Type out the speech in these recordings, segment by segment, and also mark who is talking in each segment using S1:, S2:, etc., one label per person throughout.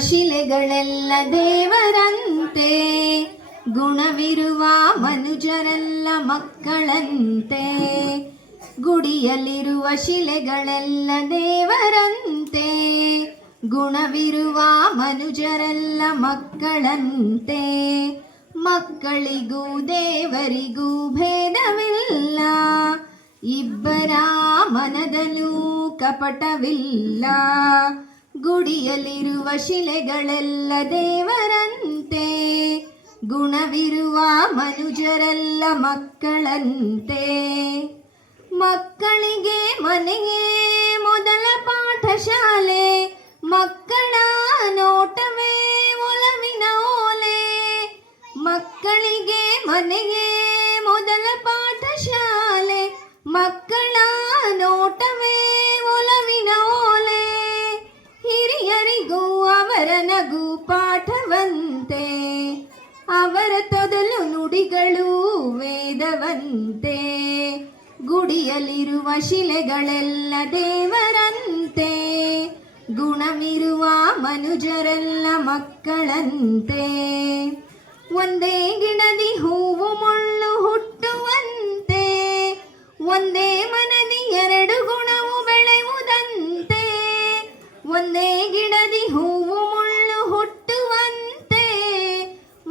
S1: ಶಿಲೆಗಳೆಲ್ಲ ದೇವರಂತೆ, ಗುಣವಿರುವ ಮನುಜರೆಲ್ಲ ಮಕ್ಕಳಂತೆ. ಗುಡಿಯಲ್ಲಿರುವ ಶಿಲೆಗಳೆಲ್ಲ ದೇವರಂತೆ, ಗುಣವಿರುವ ಮನುಜರೆಲ್ಲ ಮಕ್ಕಳಂತೆ. ಮಕ್ಕಳಿಗೂ ದೇವರಿಗೂ ಭೇದವಿಲ್ಲ, ಇಬ್ಬರ ಮನದಲ್ಲೂ ಕಪಟವಿಲ್ಲ. ಗುಡಿಯಲ್ಲಿರುವ ಶಿಲೆಗಳೆಲ್ಲ ದೇವರಂತೆ, ಗುಣವಿರುವ ಮನುಜರೆಲ್ಲ ಮಕ್ಕಳಂತೆ. ಮಕ್ಕಳಿಗೆ ಮನೆಯೇ ಮೊದಲ ಪಾಠಶಾಲೆ, ಮಕ್ಕಳ ನೋಟವೇ ಒಲವಿನ ಓಲೆ. ಮಕ್ಕಳಿಗೆ ಮನೆಯೇ ಮೊದಲ ಪಾಠಶಾಲೆ ಮಕ್ಕಳ ಅವರ ನಗು ಪಾಠವಂತೆ. ಅವರ ತೊದಲು ನುಡಿಗಳು ವೇದವಂತೆ. ಗುಡಿಯಲ್ಲಿರುವ ಶಿಲೆಗಳೆಲ್ಲ ದೇವರಂತೆ. ಗುಣವಿರುವ ಮನುಜರೆಲ್ಲ ಮಕ್ಕಳಂತೆ. ಒಂದೇ ಗಿಡದಿ ಹೂವು ಮುಳ್ಳು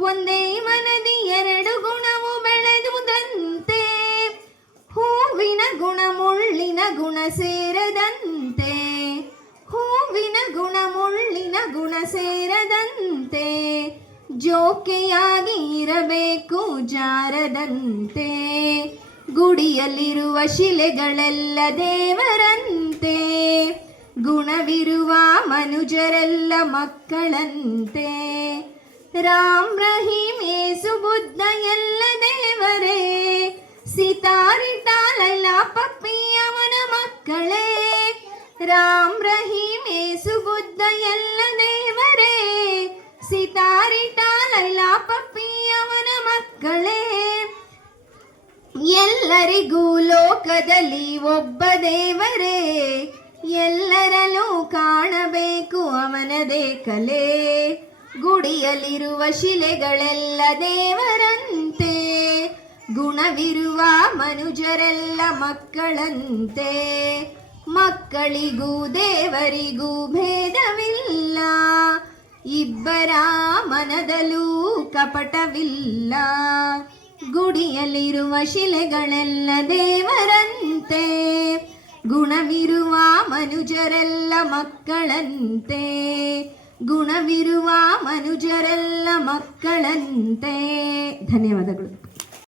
S1: ಒಂದೇ ಮನದಿ ಎರಡು ಗುಣವು ಬೆಳೆದುದಂತೆ. ಹೂವಿನ ಗುಣ ಮುಳ್ಳಿನ ಗುಣ ಸೇರದಂತೆ. ಹೂವಿನ ಗುಣ ಮುಳ್ಳಿನ ಗುಣ ಸೇರದಂತೆ. ಜೋಕೆಯಾಗಿ ಇರಬೇಕು ಜಾರದಂತೆ. ಗುಡಿಯಲ್ಲಿರುವ ಶಿಲೆಗಳೆಲ್ಲ ದೇವರಂತೆ. ಗುಣವಿರುವ ಮನುಜರೆಲ್ಲ ಮಕ್ಕಳಂತೆ. ರಾಮ್ ರಹೀಂ ಏಸು ಬುದ್ಧ ಎಲ್ಲ ದೇವರೇ ಸಿತಾರಿಟ ಲೈಲಾ ಪಪ್ಪಿ ಅವನ ಮಕ್ಕಳೇ, ರಾಮ್ ರಹೀಂ ಏಸು ಬುದ್ಧ ಎಲ್ಲ ದೇವರೇ ಸಿತಾರಿಟ ಲೈಲಾ ಪಪ್ಪಿ ಅವನ ಮಕ್ಕಳೇ. ಎಲ್ಲರಿಗೂ ಲೋಕದಲ್ಲಿ ಒಬ್ಬ ದೇವರೇ, ಎಲ್ಲರಲ್ಲೂ ಕಾಣಬೇಕು ಅವನದೇ ಕಲೆ. ಗುಡಿಯಲ್ಲಿರುವ ಶಿಲೆಗಳೆಲ್ಲ ದೇವರಂತೆ, ಗುಣವಿರುವ ಮನುಜರೆಲ್ಲ ಮಕ್ಕಳಂತೆ. ಮಕ್ಕಳಿಗೂ ದೇವರಿಗೂ ಭೇದವಿಲ್ಲ, ಇಬ್ಬರ ಮನದಲ್ಲೂ ಕಪಟವಿಲ್ಲ. ಗುಡಿಯಲ್ಲಿರುವ ಶಿಲೆಗಳೆಲ್ಲ ದೇವರಂತೆ, ಗುಣವಿರುವ ಮನುಜರೆಲ್ಲ ಮಕ್ಕಳಂತೆ. ಗುಣವಿರುವ ಮನುಜರೆಲ್ಲ ಮಕ್ಕಳಂತೆ. ಧನ್ಯವಾದಗಳು.